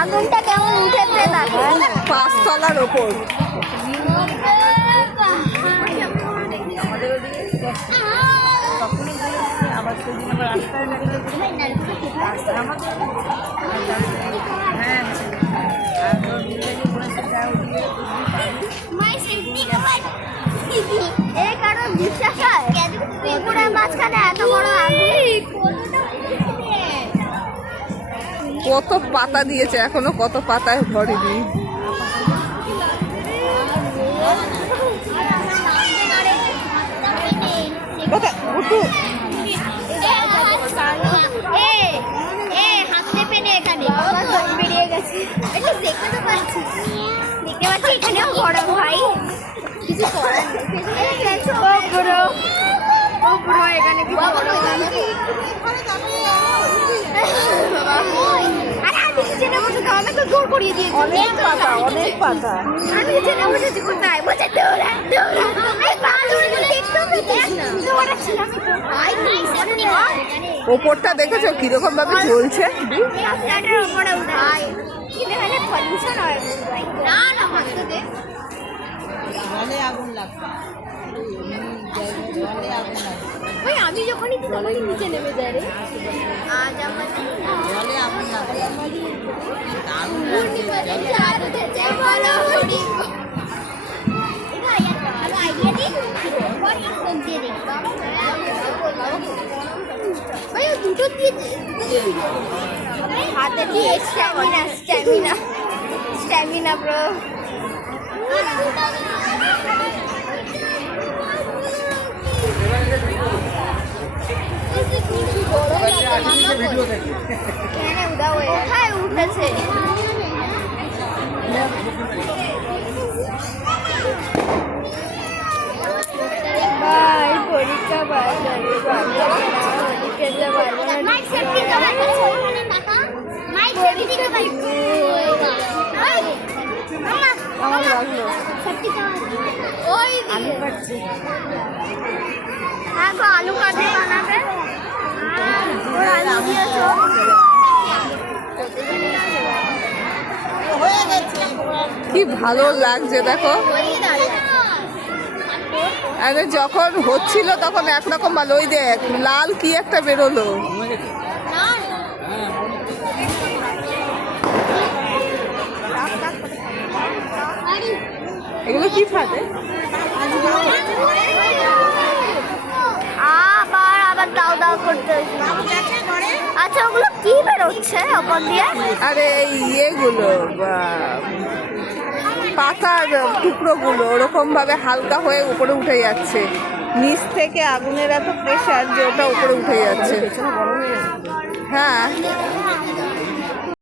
আগুনটা কেমন উঠেছে দেখো, 5 তলার ওপর। এই কারণ বিশ্বাস হয় পুকুরের মাঝখানে এত বড় কত পাতা দিয়েছে, এখনো কত পাতায় ভরেনি। হাতে পেনে এখানে বেরিয়ে গেছে, একটু দেখতে তো পাচ্ছি, দেখতে পাচ্ছি এখানেও বড় ভাই, কিছু করার নেই এখানে আমি তো জোর করিয়ে দিয়েছি, অনেক পাতা, অনেক পাতা। আমি জেনে বসেছি কোথায়, বলছে দৌড়া দৌড়া, আমি পা ধরে দেখতেও পেতেছি না, দৌড়াচ্ছিলাম ওপরটা দেখেছো কিরকম ভাবে জ্বলছে? রাস্তাটার উপরে উঠাই কিন্তু এখানে পলিউশন হয় ভাই, না না মাত্র দেখ জলে আগুন লাগছে, জলে আগুন লাগছে। ওই আমি যখনই তখনই নিচে নেমে যাই রে, আজ আমার জলে আগুন লাগছে, দারুণ মুড়ি লাগছে বাজে জলে। চাঁদ উঠেছে বলো হরি, এটা একটা ভালো আইডিয়া দিই, পরে ফোন দিয়ে দেখি ভাই ও দুটো দিয়ে হাতে দিয়ে স্ট্যামিনা স্ট্যামিনা স্ট্যামিনা ব্রো। কোথায় উঠেছে ভাই পরীক্ষা খেলতে পারবো না, আমার লাগলো ওই আলু কাটছে, হ্যাঁ গো আলু কাটে বানাবে, আলু দিয়েছো কি ভালো লাগছে দেখো। আরে যখন হচ্ছিল তখন একরকম ভালো, ওই দেখ লাল কি একটা বেরোলো। এগুলো কি ফাটে? আবার আবার দাও দাও করতে, আচ্ছা ওগুলো কি বেরোচ্ছে ওপর দিয়ে? আরে এই ইয়েগুলো পাতার টুকরোগুলো ওরকম ভাবে হালকা হয়ে উপরে উঠে যাচ্ছে, নিচ থেকে আগুনের এত প্রেশার যে ওটা উপরে উঠে যাচ্ছে। হ্যাঁ